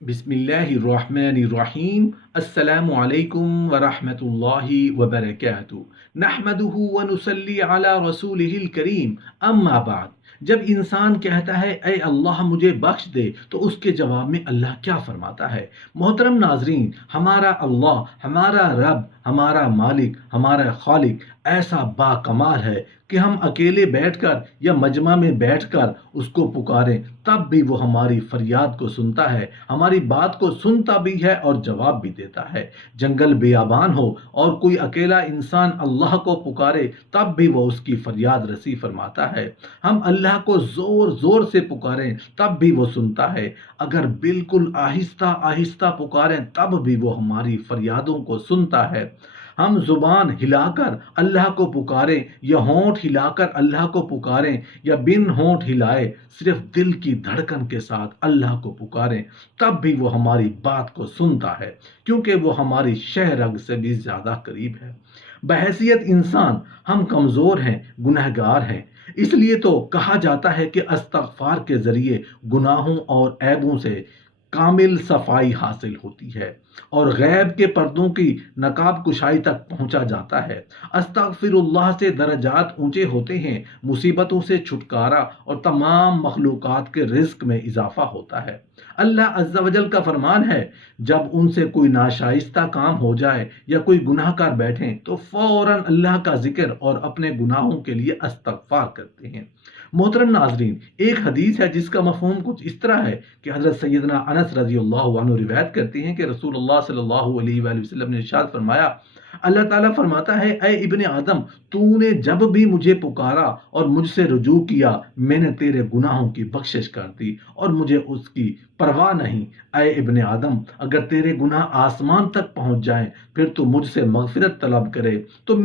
बिस्मिल्लाहिर्रहमानिर्रहीम। अस्सलामु अलैकुम वरहमतुल्लाहि वबरकातुहू। नहमदुहु व नुसल्ली अला रसूलिहिल करीम। अम्मा बाद। जब इंसान कहता है ऐ अल्लाह मुझे बख्श दे, तो उसके जवाब में अल्लाह क्या फरमाता है? मोहतरम नाजरीन, हमारा अल्लाह, हमारा रब, हमारा मालिक, हमारा खालिक ऐसा बाकमाल है कि हम अकेले बैठकर या मजमा में बैठकर उसको पुकारें तब भी वो हमारी फरियाद को सुनता है, हमारी बात को सुनता भी है और जवाब भी देता है। जंगल बेयाबान हो और कोई अकेला इंसान अल्लाह को पुकारे तब भी वो उसकी फरियाद रसी फरमाता है। हम अल्लाह को ज़ोर ज़ोर से पुकारें तब भी वो सुनता है। अगर बिल्कुल आहिस्ता आहिस्ता पुकारें तब भी वो हमारी फरियादों को सुनता है। हम जुबान हिलाकर अल्लाह को पुकारें या होंठ हिलाकर अल्लाह को पुकारें या बिन होंठ हिलाए सिर्फ दिल की धड़कन के साथ अल्लाह को पुकारें तब भी वो हमारी बात को सुनता है, क्योंकि वो हमारी शह रग से भी ज़्यादा करीब है। बहैसियत इंसान हम कमज़ोर हैं, गुनहगार हैं। इसलिए तो कहा जाता है कि इस्तग़फ़ार के ज़रिए गुनाहों और ऐबों से कामिल सफाई हासिल होती है और गैब के पर्दों की नकाब कुशाई तक पहुंचा जाता है। अस्तगफिरुल्लाह से दरजात ऊंचे होते हैं, मुसीबतों से छुटकारा और तमाम मखलूकात के रिज्क में इजाफा होता है। अल्लाह अज़्ज़ा वजल का फरमान है, जब उनसे कोई नाशाइस्ता काम हो जाए या कोई गुनाहगार बैठें तो फौरन अल्लाह का जिक्र और अपने गुनाहों के लिए इस्तगफार करते हैं। मोहतरम नाजरीन, एक हदीस है जिसका मफहूम कुछ इस तरह है कि हज़रत सैयदना अनस रज़ी अल्लाहु अन्हु रिवायत करते हैं कि रसूलुल्लाह सल्लल्लाहु अलैहि वसल्लम ने इरशाद फरमाया, अल्लाह ताला फरमाता है, ऐ इब्ने आदम, तूने जब भी मुझे पुकारा और मुझसे रुजू किया, मैंने तेरे गुनाहों की बख्शिश कर दी और मुझे उसकी परवाह नहीं। ऐ इब्ने आदम, अगर तेरे गुनाह आसमान तक पहुंच जाएं, फिर तू मुझसे मगफिरत तलब करे तो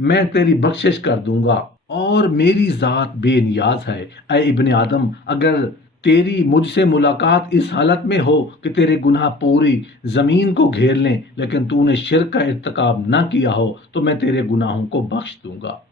मैं तेरी बख्शिश कर दूंगा और मेरी ज़ात बेनियाज है। ऐ इब्ने आदम, अगर तेरी मुझसे मुलाकात इस हालत में हो कि तेरे गुनाह पूरी ज़मीन को घेर लें लेकिन तूने शिर्क का इर्तिकाब ना किया हो, तो मैं तेरे गुनाहों को बख्श दूंगा।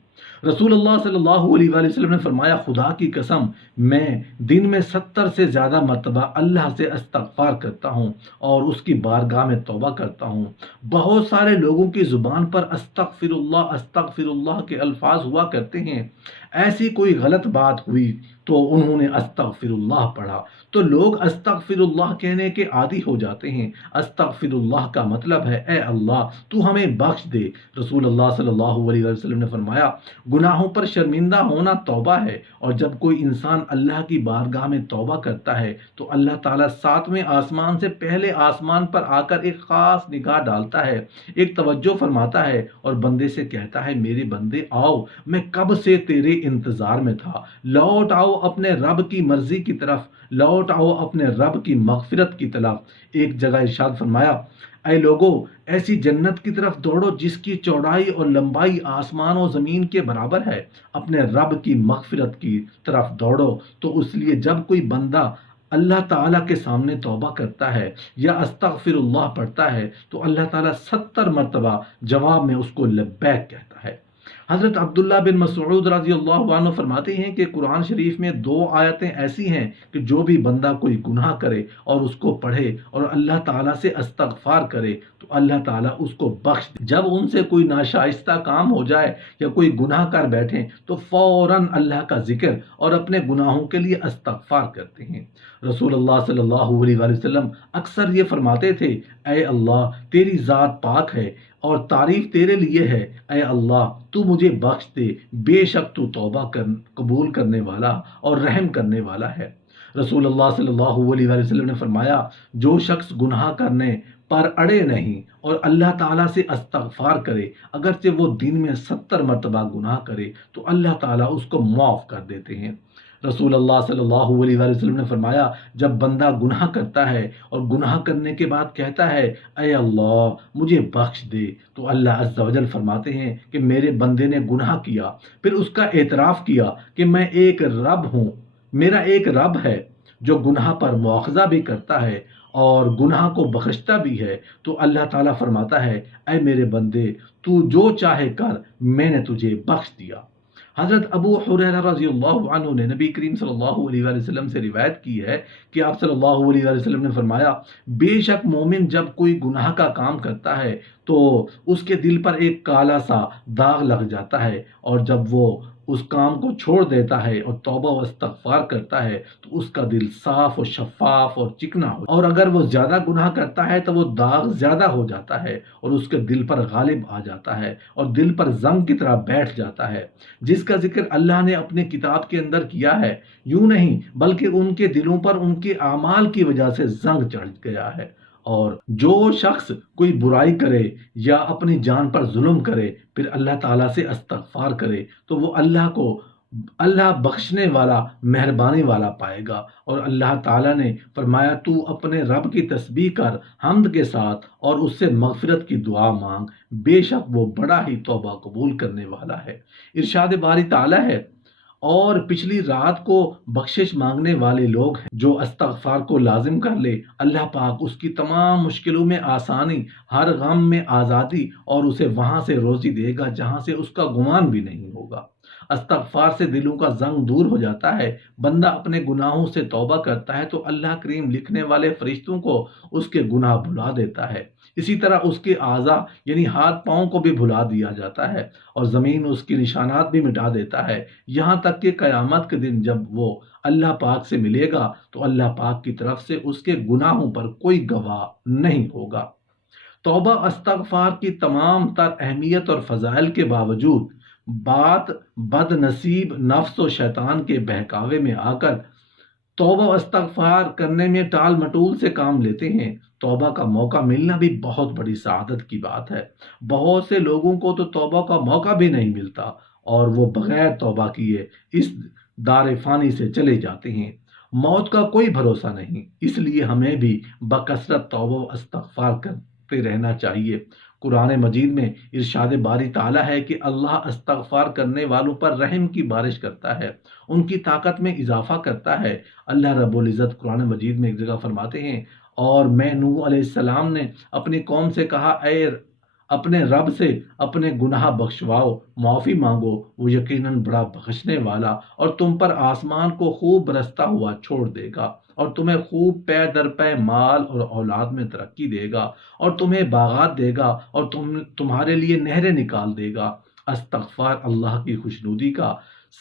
रसूलुल्लाह सल्लल्लाहु अलैहि वसल्लम ने फरमाया, खुदा की कसम, मैं दिन में 70 से ज़्यादा मरतबा अल्लाह से इस्तग़फ़ार करता हूँ और उसकी बारगाह में तौबा करता हूँ। बहुत सारे लोगों की ज़ुबान पर अस्तग़फ़िरुल्लाह के अल्फाज हुआ करते हैं। ऐसी कोई गलत बात हुई तो उन्होंने अस्तग़फ़िरुल्लाह पढ़ा, तो लोग अस्तग़फ़िरुल्लाह कहने के आदी हो जाते हैं। अस्तग़फ़िरुल्लाह का मतलब है, ए अल्लाह तू हमें बख्श दे। रसूलुल्लाह सल्लल्लाहु अलैहि वसल्लम ने फरमाया, गुनाहों पर शर्मिंदा होना तौबा है और जब कोई इंसान अल्लाह की बारगाह में तौबा करता है तो अल्लाह ताला सातवें आसमान से पहले आसमान पर आकर एक ख़ास निगाह डालता है, एक तवज्जो फरमाता है और बंदे से कहता है, मेरे बंदे आओ, मैं कब से तेरे इंतज़ार में था। लौट आओ अपने रब की मर्ज़ी की तरफ, लौट आओ अपने रब की मग़फ़िरत की तरफ। एक जगह इरशाद फरमाया, ऐ लोगो, ऐसी जन्नत की तरफ दौड़ो जिसकी चौड़ाई और लंबाई आसमान और ज़मीन के बराबर है। अपने रब की मग़फ़िरत की तरफ दौड़ो। तो इसलिए जब कोई बंदा अल्लाह ताला के सामने तौबा करता है या अस्तग़फ़िरुल्लाह पढ़ता है तो अल्लाह ताला 70 मरतबा जवाब में उसको लब्बैक कहता है। हज़रत अब्दुल्ला बिन मसऊद रज़ी अल्लाहु अन्हु फरमाते हैं कि कुरान शरीफ में 2 आयतें ऐसी हैं कि जो भी बंदा कोई गुनाह करे और उसको पढ़े और अल्लाह ताला से इस्तग़फ़ार करे तो अल्लाह ताला उसको बख्श दे। जब उनसे कोई नाशाइस्ता काम हो जाए या कोई गुनाह कर बैठें तो फ़ौरन अल्लाह का ज़िक्र और अपने गुनाहों के लिए इस्तग़फ़ार करते हैं। रसूलुल्लाह सल्लल्लाहु अलैहि वसल्लम अक्सर ये फरमाते थे, ऐ अल्लाह तेरी ज़ात पाक है और तारीफ तेरे लिए है। ऐ अल्लाह तू मुझे बख्श दे, बेशक तू तौबा कर कबूल करने वाला और रहम करने वाला है। रसूलुल्लाह सल्लल्लाहु अलैहि वसल्लम ने फरमाया, जो शख्स गुनाह करने पर अड़े नहीं और अल्लाह ताला से इस्तग़फ़ार करे, अगरचे वो दिन में 70 मरतबा गुनाह करे तो अल्लाह ताला उसको माफ़ कर देते हैं। रसूलुल्लाह सल्लल्लाहु अलैहि वसल्लम ने फरमाया, जब बंदा गुनाह करता है और गुनाह करने के बाद कहता है, ऐ अल्लाह मुझे बख्श दे, तो अल्लाह अज़्ज़ा वजल फरमाते हैं कि मेरे बंदे ने गुनाह किया, फिर उसका एतराफ़ किया कि मैं एक रब हूँ, मेरा एक रब है जो गुनाह पर मुआख़ज़ा भी करता है और गुनाह को बख्शता भी है, तो अल्लाह ताला फरमाता है, ऐ मेरे बंदे तू जो चाहे कर, मैंने तुझे बख्श दिया। حضرت ابو حریرہ رضی اللہ عنہ نے نبی کریم صلی اللہ علیہ وآلہ وسلم سے روایت کی ہے کہ آپ صلی اللہ علیہ وآلہ وسلم نے فرمایا، بے شک مومن جب کوئی گناہ کا کام کرتا ہے تو اس کے دل پر ایک کالا سا داغ لگ جاتا ہے، اور جب وہ اس کام کو چھوڑ دیتا ہے اور توبہ و استغفار کرتا ہے تو اس کا دل صاف اور شفاف اور چکنا ہو، اور اگر وہ زیادہ گناہ کرتا ہے تو وہ داغ زیادہ ہو جاتا ہے اور اس کے دل پر غالب آ جاتا ہے اور دل پر زنگ کی طرح بیٹھ جاتا ہے، جس کا ذکر اللہ نے اپنے کتاب کے اندر کیا ہے۔ یوں نہیں بلکہ ان کے دلوں پر ان کے اعمال کی وجہ سے زنگ چڑھ گیا ہے۔ اور جو شخص کوئی برائی کرے یا اپنی جان پر ظلم کرے پھر اللہ تعالیٰ سے استغفار کرے تو وہ اللہ کو اللہ بخشنے والا مہربانی والا پائے گا، اور اللہ تعالیٰ نے فرمایا تو اپنے رب کی تسبیح کر حمد کے ساتھ اور اس سے مغفرت کی دعا مانگ، بے شک وہ بڑا ہی توبہ قبول کرنے والا ہے۔ ارشاد باری تعالیٰ ہے، اور پچھلی رات کو بخشش مانگنے والے لوگ ہیں جو استغفار کو لازم کر لے، اللہ پاک اس کی تمام مشکلوں میں آسانی، ہر غم میں آزادی اور اسے وہاں سے روزی دے گا جہاں سے اس کا گمان بھی نہیں ہوگا۔ استغفار سے دلوں کا زنگ دور ہو جاتا ہے، بندہ اپنے گناہوں سے توبہ کرتا ہے تو اللہ کریم لکھنے والے فرشتوں کو اس کے گناہ بھلا دیتا ہے، اسی طرح اس کے اعضاء یعنی ہاتھ پاؤں کو بھی بھلا دیا جاتا ہے، اور زمین اس کی نشانات بھی مٹا دیتا ہے، یہاں تک کہ قیامت کے دن جب وہ اللہ پاک سے ملے گا تو اللہ پاک کی طرف سے اس کے گناہوں پر کوئی گواہ نہیں ہوگا۔ توبہ استغفار کی تمام تر اہمیت اور فضائل کے باوجود بات بد نصیب نفس و شیطان کے بہکاوے میں آ کر توبہ و استغفار کرنے میں ٹال مٹول سے کام لیتے ہیں۔ توبہ کا موقع ملنا بھی بہت بڑی سعادت کی بات ہے، بہت سے لوگوں کو تو توبہ کا موقع بھی نہیں ملتا اور وہ بغیر توبہ کیے اس دار فانی سے چلے جاتے ہیں۔ موت کا کوئی بھروسہ نہیں، اس لیے ہمیں بھی بکثرت توبہ و استغفار کرتے رہنا چاہیے۔ قرآن مجید میں ارشاد باری تعالیٰ ہے کہ اللہ استغفار کرنے والوں پر رحم کی بارش کرتا ہے، ان کی طاقت میں اضافہ کرتا ہے۔ اللہ رب العزت قرآن مجید میں ایک جگہ فرماتے ہیں، اور میں نوح علیہ السلام نے اپنی قوم سے کہا، اے اپنے رب سے اپنے گناہ بخشواؤ، معافی مانگو، وہ یقیناً بڑا بخشنے والا اور تم پر آسمان کو خوب برستا ہوا چھوڑ دے گا اور تمہیں خوب پے در پے مال اور اولاد میں ترقی دے گا اور تمہیں باغات دے گا اور تمہارے لیے نہریں نکال دے گا۔ استغفار اللہ کی خوشنودی کا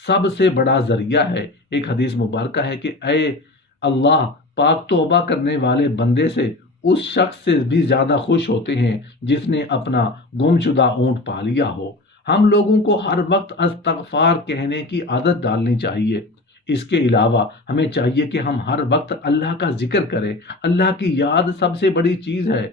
سب سے بڑا ذریعہ ہے۔ ایک حدیث مبارکہ ہے کہ اے اللہ پاک توبہ کرنے والے بندے سے اس شخص سے بھی زیادہ خوش ہوتے ہیں جس نے اپنا گم شدہ اونٹ پا لیا ہو۔ ہم لوگوں کو ہر وقت استغفار کہنے کی عادت ڈالنی چاہیے۔ اس کے علاوہ ہمیں چاہیے کہ ہم ہر وقت اللہ کا ذکر کریں۔ اللہ کی یاد سب سے بڑی چیز ہے۔